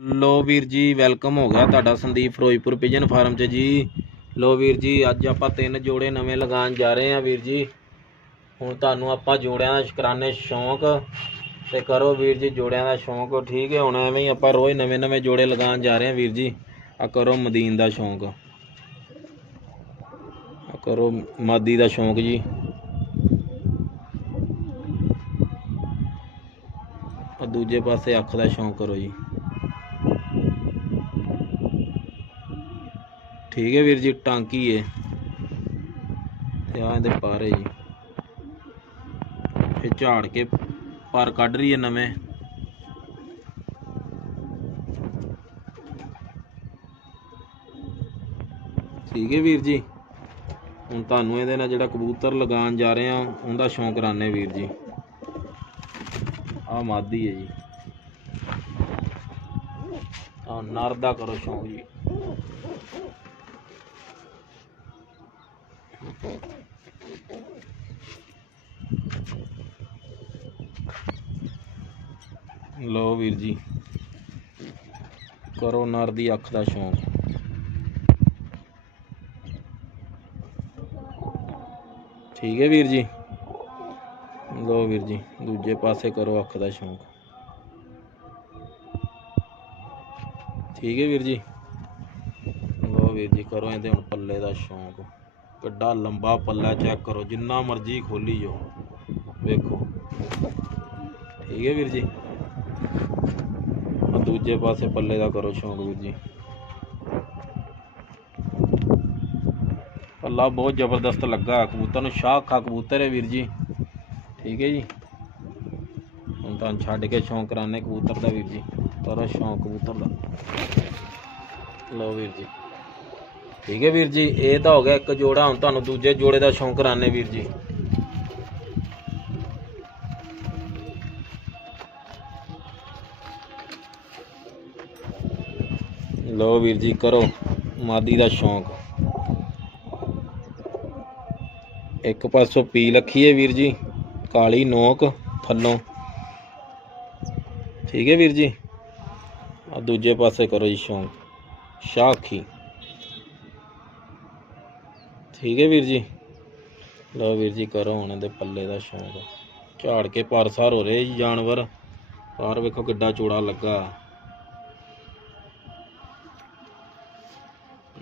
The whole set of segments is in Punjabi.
ਲੋ ਵੀਰ ਜੀ ਵੈਲਕਮ ਹੋ ਗਿਆ ਤੁਹਾਡਾ ਸੰਦੀਪ ਫਿਰੋਜ਼ਪੁਰ ਪਿਜਨ ਫਾਰਮ 'ਚ ਜੀ। ਲੋ ਵੀਰ ਜੀ, ਅੱਜ ਆਪਾਂ ਤਿੰਨ ਜੋੜੇ ਨਵੇਂ ਲਗਾਉਣ ਜਾ ਰਹੇ ਹਾਂ ਵੀਰ ਜੀ। ਹੁਣ ਤੁਹਾਨੂੰ ਆਪਾਂ ਜੋੜਿਆਂ ਦਾ ਸ਼ੁਕਰਾਨੇ ਸ਼ੌਂਕ। ਤੇ ਕਰੋ ਵੀਰ ਜੀ, ਜੋੜਿਆਂ ਦਾ ਸ਼ੌਂਕ, ਠੀਕ ਹੈ, ਹੁਣ ਐਵੇਂ ਹੀ ਆਪਾਂ ਰੋਜ਼ ਨਵੇਂ ਨਵੇਂ ਜੋੜੇ ਲਗਾਉਣ ਜਾ ਰਹੇ ਹਾਂ ਵੀਰ ਜੀ। ਆ ਕਰੋ ਮਦੀਨ ਦਾ ਸ਼ੌਂਕ। ਆ ਕਰੋ ਮਾਦੀ ਦਾ ਸ਼ੌਂਕ ਜੀ। ਆ ਦੂਜੇ ਪਾਸੇ ਅੱਖ ਦਾ ਸ਼ੌਂਕ ਕਰੋ ਜੀ। ਠੀਕ ਹੈ ਵੀਰ ਜੀ, ਟਾਂਕੀ ਏ। ਤੇ ਆ ਇਹਦੇ ਪਾਰੇ ਜੀ। ਇਹ ਝਾੜ ਕੇ ਪਰ ਕੱਢ ਰਹੀ ਹੈ ਨਵੇਂ। ਠੀਕ ਹੈ ਵੀਰ ਜੀ। ਹੁਣ ਤੁਹਾਨੂੰ ਇਹਦੇ ਨਾਲ ਜਿਹੜਾ ਕਬੂਤਰ ਲਗਾਉਣ ਜਾ ਰਹੇ ਆ ਉਹਦਾ ਸ਼ੌਂਕ ਕਰਾਣੇ ਵੀਰ ਜੀ। ਆ ਮਾਦੀ ਹੈ ਜੀ। ਆ ਨਰ ਦਾ ਕਰੋ ਸ਼ੌਂਕ ਜੀ। ਲੋ ਵੀਰ ਜੀ ਕਰੋ ਨਰ ਦੀ ਅੱਖ ਦਾ ਸ਼ੌਂਕ। ਠੀਕ ਹੈ ਵੀਰ ਜੀ? ਲੋ ਵੀਰ ਜੀ, ਦੂਜੇ ਪਾਸੇ ਕਰੋ ਅੱਖ ਦਾ ਸ਼ੌਂਕ। ਠੀਕ ਹੈ ਵੀਰ ਜੀ? ਲੋ ਵੀਰ ਜੀ, ਕਰੋ ਇਹਦੇ ਹੁਣ ਪੱਲੇ ਦਾ ਸ਼ੌਂਕ। ਕਿੱਡਾ ਲੰਬਾ ਪੱਲਾ ਚੈੱਕ ਕਰੋ, ਜਿੰਨਾ ਮਰਜ਼ੀ ਖੋਲੀ ਜਾਓ। ਵੇਖੋ। ਠੀਕ ਹੈ ਵੀਰ ਜੀ? ਦੂਜੇ ਪਾਸੇ ਪੱਲੇ ਦਾ ਕਰੋ ਸ਼ੌਂਕ ਵੀਰ ਜੀ। ਪੱਲਾ ਬਹੁਤ ਜ਼ਬਰਦਸਤ ਲੱਗਾ ਕਬੂਤਰ ਨੂੰ ਸ਼ਾਹ ਕਬੂਤਰ ਹੈ ਵੀਰ ਜੀ। ਠੀਕ ਹੈ ਜੀ? ਹੁਣ ਤਾਂ ਛੱਡ ਕੇ ਸ਼ੌਂਕ ਕਰਾਣੇ ਕਬੂਤਰ ਦਾ ਵੀਰ ਜੀ। ਪਰ ਸ਼ੌਂਕ ਕਬੂਤਰ ਦਾ। ਲਓ ਵੀਰ ਜੀ। ਠੀਕ ਹੈ ਵੀਰ ਜੀ, ਇਹ ਤਾਂ ਹੋ ਗਿਆ ਇੱਕ ਜੋੜਾ, ਹੁਣ ਤੁਹਾਨੂੰ ਦੂਜੇ ਜੋੜੇ ਦਾ ਸ਼ੌਂਕ ਕਰਾਣੇ ਵੀਰ ਜੀ। ਲੋ ਵੀਰ ਜੀ, ਕਰੋ ਮਾਦੀ ਦਾ ਸ਼ੌਂਕ। ਇੱਕ ਪਾਸੋਂ ਪੀ ਲੱਖੀ ਹੈ ਵੀਰ ਜੀ, ਕਾਲੀ ਨੋਕ ਥੱਲੋਂ। ਠੀਕ ਹੈ ਵੀਰ ਜੀ? ਆ ਦੂਜੇ ਪਾਸੇ ਕਰੋ ਜੀ ਸ਼ੌਂਕ। ਸ਼ਾਖੀ। ਠੀਕ ਹੈ ਵੀਰ ਜੀ? ਲਓ ਵੀਰ ਜੀ, ਕਰੋ ਹੁਣ ਇਹਦੇ ਪੱਲੇ ਦਾ ਸ਼ੌਂਕ। ਝਾੜ ਕੇ ਪਰਸਾਰ ਹੋ ਰਹੇ ਜੀ ਜਾਨਵਰ। ਬਾਹਰ ਵੇਖੋ ਕਿੱਡਾ ਚੋੜਾ ਲੱਗਾ।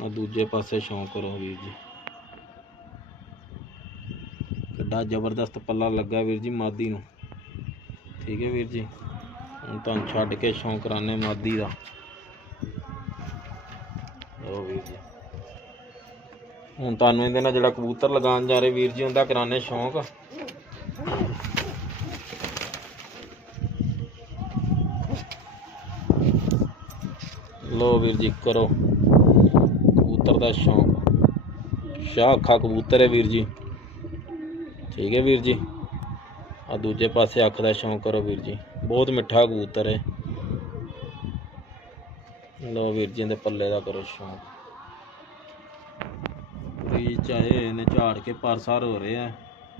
ਆ ਦੂਜੇ ਪਾਸੇ ਸ਼ੌਂਕ ਕਰੋ ਵੀਰ ਜੀ। ਕਿੱਡਾ ਜ਼ਬਰਦਸਤ ਪੱਲਾ ਲੱਗਾ ਵੀਰ ਜੀ ਮਾਦੀ ਨੂੰ। ਠੀਕ ਹੈ ਵੀਰ ਜੀ? ਹੁਣ ਤੁਹਾਨੂੰ ਛੱਡ ਕੇ ਸ਼ੌਂਕ ਕਰਾਣੇ ਮਾਦੀ ਦਾ। ਲਓ ਵੀਰ ਜੀ। ਹੁਣ ਤੁਹਾਨੂੰ ਇਹਦੇ ਨਾਲ ਜਿਹੜਾ ਕਬੂਤਰ ਲਗਾਉਣ ਜਾ ਰਹੇ ਵੀਰ ਜੀ, ਉਹਦਾ ਕਰਾਣੇ ਸ਼ੌਂਕ। ਲਓ ਵੀਰ ਜੀ, ਕਰੋ। ਕਬੂਤਰ ਦਾ ਸ਼ੌਂਕ। ਸ਼ਾਹ ਅੱਖਾਂ ਕਬੂਤਰ ਹੈ ਵੀਰ ਜੀ। ਠੀਕ ਹੈ ਵੀਰ ਜੀ। ਆ ਦੂਜੇ ਪਾਸੇ ਅੱਖ ਦਾ ਸ਼ੌਂਕ ਕਰੋ ਵੀਰ ਜੀ। ਬਹੁਤ ਮਿੱਠਾ ਕਬੂਤਰ ਹੈ। ਲੋ ਵੀਰ ਜੀ ਦੇ ਪੱਲੇ ਦਾ ਕਰੋ ਸ਼ੌਂਕ। ਵੀ ਚਾਹੇ ਇਹਨੇ ਝਾੜ ਕੇ ਪਰਸਾਰ ਹੋ ਰਹੇ ਆ।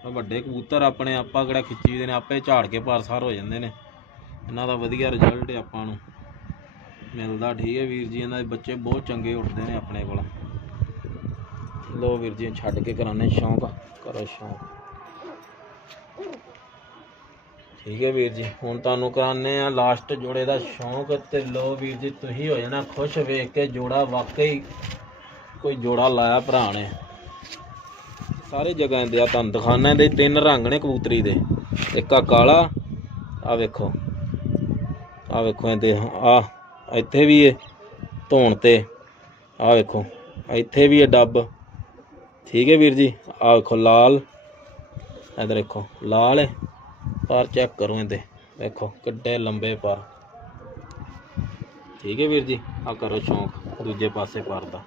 ਵੱਡੇ ਕਬੂਤਰ ਆਪਣੇ ਆਪਾਂ ਕਿਹੜਾ ਖਿੱਚੀ ਦੇ ਨੇ, ਆਪੇ ਝਾੜ ਕੇ ਪਰਸਾਰ ਹੋ ਜਾਂਦੇ ਨੇ। ਇਹਨਾਂ ਦਾ ਵਧੀਆ ਰਿਜ਼ਲਟ ਆਪਾਂ ਨੂੰ। ਮਿਲਦਾ ਠੀਕ ਹੈ ਵੀਰ ਜੀ, ਇਹਨਾਂ ਦੇ ਬੱਚੇ ਬਹੁਤ ਚੰਗੇ ਉੱਠਦੇ ਨੇ ਆਪਣੇ ਕੋਲ। ਲੋ ਵੀਰ ਜੀ, ਛੱਡ ਕੇ ਕਰਾਣੇ ਸ਼ੌਂਕ। ਕਰੋ ਸ਼ੌਂਕ। ਠੀਕ ਹੈ ਵੀਰ ਜੀ, ਹੁਣ ਤੁਹਾਨੂੰ ਕਰਾਣੇ ਆ ਲਾਸਟ ਜੋੜੇ ਦਾ ਸ਼ੌਂਕ ਤੇ ਲੋ ਵੀਰ ਜੀ, ਤੁਸੀਂ ਹੋ ਜਾਣਾ ਖੁਸ਼ ਵੇਖ ਕੇ ਜੋੜਾ ਵਾਕਈ ਕੋਈ ਜੋੜਾ ਲਾਇਆ ਭਰਾ ਨੇ। ਸਾਰੇ ਜਗ੍ਹਾ ਦੇ ਆ ਤੁਹਾਨੂੰ ਦਿਖਾਣਾ ਦੇ, ਤਿੰਨ ਰੰਗ ਨੇ ਕਬੂਤਰੀ ਦੇ, ਇੱਕ ਆ ਕਾਲਾ ਆ ਵੇਖੋ ਆ ਵੇਖੋ ਇਹਦੇ ਆ ਇੱਥੇ ਵੀ ਹੈ ਧੌਣ ਤੇ ਆ ਵੇਖੋ, ਇੱਥੇ ਵੀ ਹੈ ਡੱਬ, ਠੀਕ ਹੈ ਵੀਰ ਜੀ ਆ ਵੇਖੋ ਲਾਲ, ਇਧਰ ਦੇਖੋ ਲਾਲ ਹੈ, ਪਰ ਚੈੱਕ ਕਰੋ ਇਹਦੇ, ਵੇਖੋ ਕਿੱਡੇ ਲੰਬੇ ਪਰ, ਠੀਕ ਹੈ ਵੀਰ ਜੀ ਆ ਕਰੋ ਸ਼ੌਂਕ, ਦੂਜੇ ਪਾਸੇ ਪਰ ਦਾ।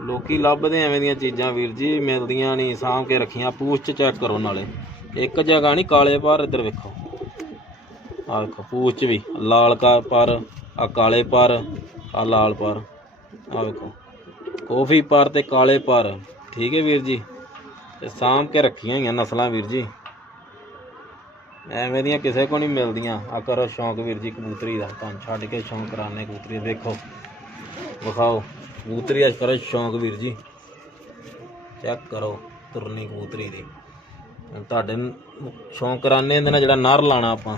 ਲੋਕੀ ਲੱਭਦੇ ਐਵੇਂ ਦੀਆਂ ਚੀਜ਼ਾਂ ਵੀਰ ਜੀ, ਮਿਲਦੀਆਂ ਨਹੀਂ ਸਾਂਭ ਕੇ ਰੱਖੀਆਂ, ਪੂਛ ਚ ਚੈੱਕ ਕਰੋ ਨਾਲੇ। ਇੱਕ ਜਗ੍ਹਾ ਨਹੀਂ ਕਾਲੇ ਪਰ ਇੱਧਰ ਵੇਖੋ। ਆ ਵੇਖੋ, ਪੂਛ 'ਚ ਵੀ, ਲਾਲ ਕਾ ਪਰ ਆ ਕਾਲੇ ਪਰ ਆ ਲਾਲ ਪਰ ਆ ਵੇਖੋ। ਕੋਫੀ ਪਰ ਤੇ ਕਾਲੇ ਪਰ ਠੀਕ ਹੈ ਵੀਰ ਜੀ? ਤੇ ਸਾਂਭ ਕੇ ਰੱਖੀਆਂ ਹੋਈਆਂ ਨਸਲਾਂ ਵੀਰ ਜੀ। ਐਵੇਂ ਦੀਆਂ ਕਿਸੇ ਕੋ ਨਹੀਂ ਮਿਲਦੀਆਂ। ਆ ਕਰੋ ਸ਼ੌਂਕ ਵੀਰ ਜੀ ਕਬੂਤਰੀ ਦਾ, ਤੁਹਾਨੂੰ ਛੱਡ ਕੇ ਸ਼ੌਂਕ ਕਰਾਣੇ ਕਬੂਤਰੀ। ਦਾ। ਵੇਖੋ, ਵਿਖਾਓ। ਕਬੂਤਰੀ ਦਾ ਕਰੋ ਸ਼ੌਂਕ ਵੀਰ ਜੀ। ਚੈੱਕ ਕਰੋ ਤੁਰਨੀ ਕਬੂਤਰੀ ਦੀ। ਤੁਹਾਡੇ ਸ਼ੌਂਕ ਕਰਾਣੇ ਇਹਦੇ ਨਾਲ ਜਿਹੜਾ ਨਰ ਲਾਣਾ ਆਪਾਂ।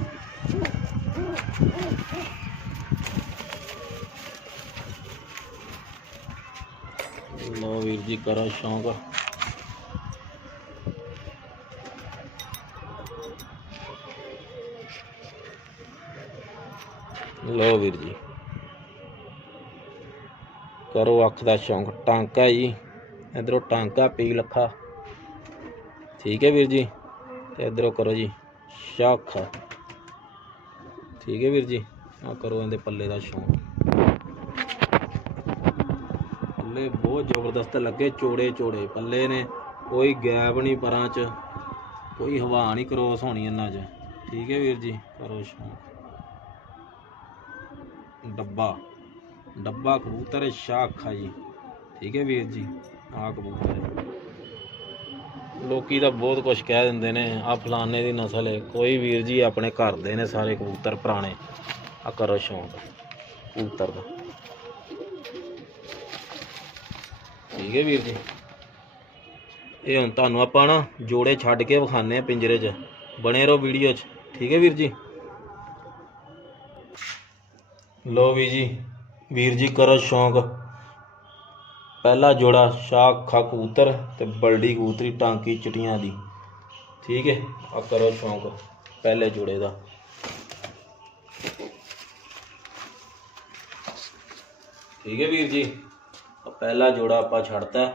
ਲੋ ਵੀਰ ਜੀ ਕਰੋ ਸ਼ੌਂਕ। ਲੋ ਵੀਰ ਜੀ। ਕਰੋ ਅੱਖ ਦਾ ਸ਼ੌਂਕ। ਟਾਂਕਾ ਜੀ, ਇਧਰੋਂ ਟਾਂਕਾ ਪੀ ਲੱਖਾ। ਠੀਕ ਹੈ ਵੀਰ ਜੀ, ਤੇ ਇਧਰੋਂ ਕਰੋ ਜੀ ਸ਼ਾਖ ਠੀਕ ਹੈ ਵੀਰ ਜੀ ਆ ਕਰੋ ਇਹਦੇ ਪੱਲੇ ਦਾ ਸ਼ੌਂਕ। ਪੱਲੇ ਬਹੁਤ ਜ਼ਬਰਦਸਤ ਲੱਗੇ, ਚੋੜੇ ਚੋੜੇ। ਪੱਲੇ ਨੇ ਕੋਈ ਗੈਪ ਨਹੀਂ ਪਰਾਂ ਚ, ਕੋਈ ਹਵਾ ਨਹੀਂ ਕਰੋਸ ਹੋਣੀ ਇਹਨਾਂ 'ਚ। ਠੀਕ ਹੈ ਵੀਰ ਜੀ, ਕਰੋ ਸ਼ੌਂਕ। ਡੱਬਾ। ਡੱਬਾ ਕਬੂਤਰ ਸ਼ਾਖ ਜੀ। ਠੀਕ ਹੈ ਵੀਰ ਜੀ? ਆ ਕਬੂਤਰ ਲੋਕੀ ਤਾਂ ਬਹੁਤ ਕੁਝ ਕਹਿ ਦਿੰਦੇ ਨੇ ਆ ਫਲਾਣੇ ਦੀ ਨਸਲ ਹੈ। ਕੋਈ ਵੀਰ ਜੀ ਆਪਣੇ ਘਰ ਦੇ ਨੇ ਸਾਰੇ ਕਬੂਤਰ ਪੁਰਾਣੇ। ਆ ਕਰੋ ਸ਼ੌਂਕ, ਕਬੂਤਰ ਦਾ। ਠੀਕ ਹੈ ਵੀਰ ਜੀ? ਇਹ ਹੁਣ ਤੁਹਾਨੂੰ ਆਪਾਂ ਨਾ ਜੋੜੇ ਛੱਡ ਕੇ ਵਿਖਾਣੇ ਆ ਪਿੰਜਰੇ 'ਚ। ਬਣੇ ਰਹੋ ਵੀਡੀਓ 'ਚ। ਠੀਕ ਹੈ ਵੀਰ ਜੀ? ਲੋ ਵੀ ਜੀ ਵੀਰ ਜੀ ਕਰੋ ਸ਼ੌਂਕ। ਪਹਿਲਾ ਜੋੜਾ ਸ਼ਾਖਾ ਕਬੂਤਰ ਤੇ ਬਲਡੀ ਕਬੂਤਰੀ, ਟਾਂਕੀ ਚਿਟੀਆਂ ਦੀ। ਠੀਕ ਹੈ ਆ ਕਰੋ ਸ਼ੌਂਕ, ਪਹਿਲੇ ਜੋੜੇ ਦਾ। ਠੀਕ ਹੈ ਵੀਰ ਜੀ? ਪਹਿਲਾ ਜੋੜਾ ਆਪਾਂ ਛੱਡਤਾ।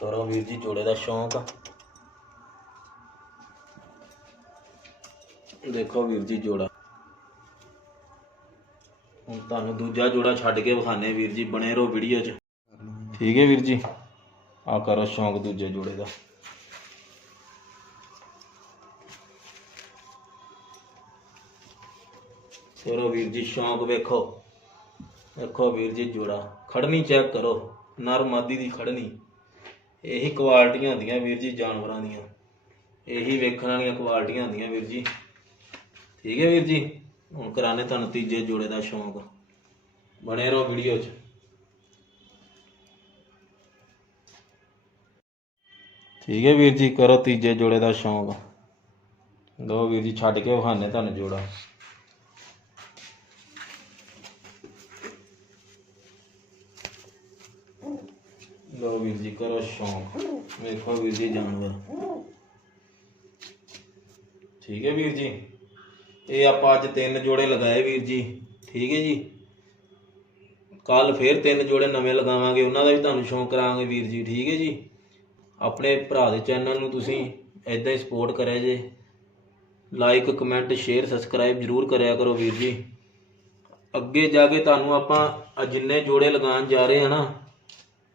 ਕਰੋ ਵੀਰ ਜੀ ਜੋੜੇ ਦਾ ਸ਼ੌਂਕ। ਦੇਖੋ ਵੀਰ ਜੀ ਜੋੜਾ। ਹੁਣ ਤੁਹਾਨੂੰ ਦੂਜਾ ਜੋੜਾ ਛੱਡ ਕੇ ਵਿਖਾਣੇ ਵੀਰ ਜੀ ਬਣੇ ਰਹੋ ਵੀਡੀਓ 'ਚ। ਠੀਕ ਹੈ ਵੀਰ ਜੀ। ਆ ਕਰੋ ਸ਼ੌਂਕ ਦੂਜੇ ਜੋੜੇ ਦਾ। ਕਰੋ ਵੀਰ ਜੀ ਸ਼ੌਂਕ ਵੇਖੋ। ਵੇਖੋ ਵੀਰ ਜੀ ਜੋੜਾ। ਖੜਨੀ ਚੈੱਕ ਕਰੋ। ਨਰ ਮਾਦੀ ਦੀ ਖੜਨੀ ਇਹੀ ਕੁਆਲਿਟੀਆਂ ਹੁੰਦੀਆਂ ਵੀਰ ਜੀ ਜਾਨਵਰਾਂ ਦੀਆਂ। ਇਹੀ ਵੇਖਣ ਵਾਲੀਆਂ ਕੁਆਲਿਟੀਆਂ ਹੁੰਦੀਆਂ ਵੀਰ ਜੀ। ਠੀਕ ਹੈ ਵੀਰ ਜੀ? ਹੁਣ ਕਰਾਣੇ ਤੁਹਾਨੂੰ ਤੀਜੇ ਜੋੜੇ ਦਾ ਸ਼ੌਂਕ। ਬਣੇ ਰਹੋ ਵੀਡੀਓ 'ਚ। ਠੀਕ ਹੈ ਵੀਰ ਜੀ, ਕਰੋ ਤੀਜੇ ਜੋੜੇ ਦਾ ਸ਼ੌਂਕ। ਦੋ ਵੀਰ ਜੀ, ਛੱਡ ਕੇ ਵਿਖਾਣੇ ਤੁਹਾਨੂੰ ਜੋੜਾ। ਲੋ ਵੀਰ ਜੀ, ਕਰੋ ਸ਼ੌਂਕ। ਵੇਖੋ ਵੀਰ ਜੀ, ਜਾਨਵਰ। ਠੀਕ ਹੈ ਵੀਰ ਜੀ। ਇਹ ਆਪਾਂ ਅੱਜ ਤਿੰਨ ਜੋੜੇ ਲਗਾਏ ਵੀਰ ਜੀ, ਠੀਕ ਹੈ ਜੀ? ਕੱਲ ਫੇਰ ਤਿੰਨ ਜੋੜੇ ਨਵੇਂ ਲਗਾਵਾਂਗੇ, ਉਹਨਾਂ ਦਾ ਵੀ ਤੁਹਾਨੂੰ ਸ਼ੌਂਕ ਕਰਾਂਗੇ ਵੀਰ ਜੀ, ਠੀਕ ਹੈ ਜੀ? ਆਪਣੇ ਭਰਾ ਦੇ ਚੈਨਲ ਨੂੰ ਤੁਸੀਂ ਐਦਾਂ ਹੀ ਸਪੋਰਟ ਕਰਿਆ ਜੇ। ਲਾਈਕ ਕਮੈਂਟ ਸ਼ੇਅਰ ਸਬਸਕ੍ਰਾਈਬ ਜਰੂਰ ਕਰਿਆ ਕਰੋ ਵੀਰ ਜੀ। ਅੱਗੇ ਜਾ ਕੇ ਤੁਹਾਨੂੰ ਆਪਾਂ ਜਿੰਨੇ ਜੋੜੇ ਲਗਾਉਣ ਜਾ ਰਹੇ ਹਾਂ ਨਾ,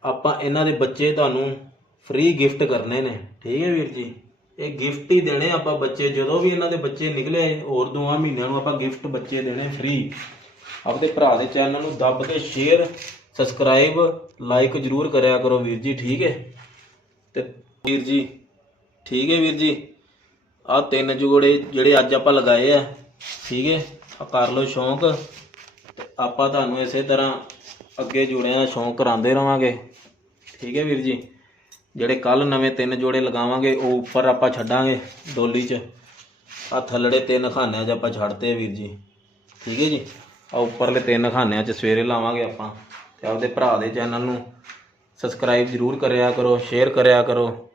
ਆਪਾਂ ਇਹਨਾਂ ਦੇ ਬੱਚੇ ਤੁਹਾਨੂੰ ਫ੍ਰੀ ਗਿਫਟ ਕਰਨੇ ਨੇ, ਠੀਕ ਹੈ ਵੀਰ ਜੀ? ਇਹ ਗਿਫਟ ਹੀ ਦੇਣੇ ਆਪਾਂ ਬੱਚੇ, ਜਦੋਂ ਵੀ ਇਹਨਾਂ ਦੇ ਬੱਚੇ ਨਿਕਲੇ, ਹੋਰ ਦੋਵਾਂ ਮਹੀਨਿਆਂ ਨੂੰ ਆਪਾਂ ਗਿਫਟ ਬੱਚੇ ਦੇਣੇ ਫ੍ਰੀ ਆਪਦੇ ਭਰਾ ਦੇ ਚੈਨਲ ਨੂੰ ਦੱਬ ਕੇ ਸ਼ੇਅਰ ਸਬਸਕ੍ਰਾਈਬ ਲਾਈਕ ਜਰੂਰ ਕਰਿਆ ਕਰੋ ਵੀਰ ਜੀ, ਠੀਕ ਹੈ? ਤੇ ਵੀਰ ਜੀ, ਠੀਕ ਹੈ ਵੀਰ ਜੀ? ਆ ਤਿੰਨ ਜੋੜੇ ਜਿਹੜੇ ਅੱਜ ਆਪਾਂ ਲਗਾਏ ਆ, ਠੀਕ ਹੈ? ਆ ਕਰ ਲਓ ਸ਼ੌਂਕ। ਤੇ ਆਪਾਂ ਤੁਹਾਨੂੰ ਇਸੇ ਤਰ੍ਹਾਂ ਅੱਗੇ ਜੋੜਿਆਂ ਦਾ ਸ਼ੌਂਕ ਕਰਾਉਂਦੇ ਰਵਾਂਗੇ। ਠੀਕ ਹੈ ਵੀਰ ਜੀ? ਜਿਹੜੇ ਕੱਲ ਨਵੇਂ ਤਿੰਨ ਜੋੜੇ ਲਗਾਵਾਂਗੇ, ਉਹ ਉੱਪਰ ਆਪਾਂ ਛੱਡਾਂਗੇ ਡੋਲੀ 'ਚ। ਆ ਥੱਲੜੇ ਤਿੰਨ ਖਾਨਿਆਂ 'ਚ ਆਪਾਂ ਛੱਡਤੇ ਵੀਰ ਜੀ। ਠੀਕ ਹੈ ਜੀ? ਆ ਉੱਪਰਲੇ ਤਿੰਨ ਖਾਨਿਆਂ 'ਚ ਸਵੇਰੇ ਲਾਵਾਂਗੇ ਆਪਾਂ ਤੇ ਆਪਦੇ ਭਰਾ ਦੇ ਚੈਨਲ ਨੂੰ ਸਬਸਕ੍ਰਾਈਬ ਜਰੂਰ ਕਰਿਆ ਕਰੋ ਸ਼ੇਅਰ ਕਰਿਆ ਕਰੋ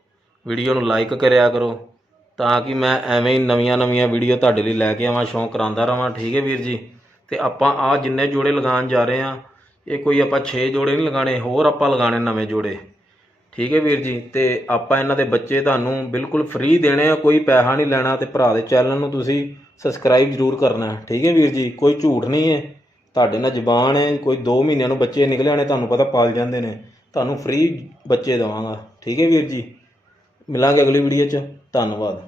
ਵੀਡੀਓ ਨੂੰ ਲਾਈਕ ਕਰਿਆ ਕਰੋ ਤਾਂ ਕਿ ਮੈਂ ਐਵੇਂ ਹੀ ਨਵੀਆਂ ਨਵੀਆਂ ਵੀਡੀਓ ਤੁਹਾਡੇ ਲਈ ਲੈ ਕੇ ਆਵਾਂ, ਸ਼ੌਂਕ ਕਰਾਉਂਦਾ ਰਵਾਂ। ਠੀਕ ਹੈ ਵੀਰ ਜੀ? ਤੇ ਆਪਾਂ ਆ ਜਿੰਨੇ ਜੋੜੇ ਲਗਾਉਣ ਜਾ ਰਹੇ ਆ ਇਹ ਕੋਈ ਆਪਾਂ 6 ਜੋੜੇ ਨਹੀਂ ਲਗਾਣੇ ਹੋਰ ਆਪਾਂ ਲਗਾਣੇ ਨਵੇਂ ਜੋੜੇ। ਠੀਕ ਹੈ ਵੀਰ ਜੀ, ਤੇ ਆਪਾਂ ਇਹਨਾਂ ਦੇ ਬੱਚੇ ਤੁਹਾਨੂੰ ਬਿਲਕੁਲ ਫ੍ਰੀ ਦੇਣੇ ਆ, ਕੋਈ ਪੈਸਾ ਨਹੀਂ ਲੈਣਾ ਤੇ ਭਰਾ ਦੇ ਚੈਨਲ ਨੂੰ ਤੁਸੀਂ ਸਬਸਕ੍ਰਾਈਬ ਜ਼ਰੂਰ ਕਰਨਾ ਠੀਕ ਹੈ ਵੀਰ ਜੀ, ਕੋਈ ਝੂਠ ਨਹੀਂ ਹੈ। ਤੁਹਾਡੇ ਨਾਲ ਜ਼ਬਾਨ ਹੈ, ਕੋਈ 2 ਮਹੀਨਿਆਂ ਨੂੰ ਬੱਚੇ ਨਿਕਲੇ ਆਣੇ ਤੁਹਾਨੂੰ ਪਤਾ ਪਾਲ ਜਾਂਦੇ ਨੇ। ਤੁਹਾਨੂੰ ਫ੍ਰੀ ਬੱਚੇ ਦੇਵਾਂਗਾ। ਠੀਕ ਹੈ ਵੀਰ ਜੀ, ਮਿਲਾਂਗੇ ਅਗਲੀ ਵੀਡੀਓ 'ਚ। ਧੰਨਵਾਦ।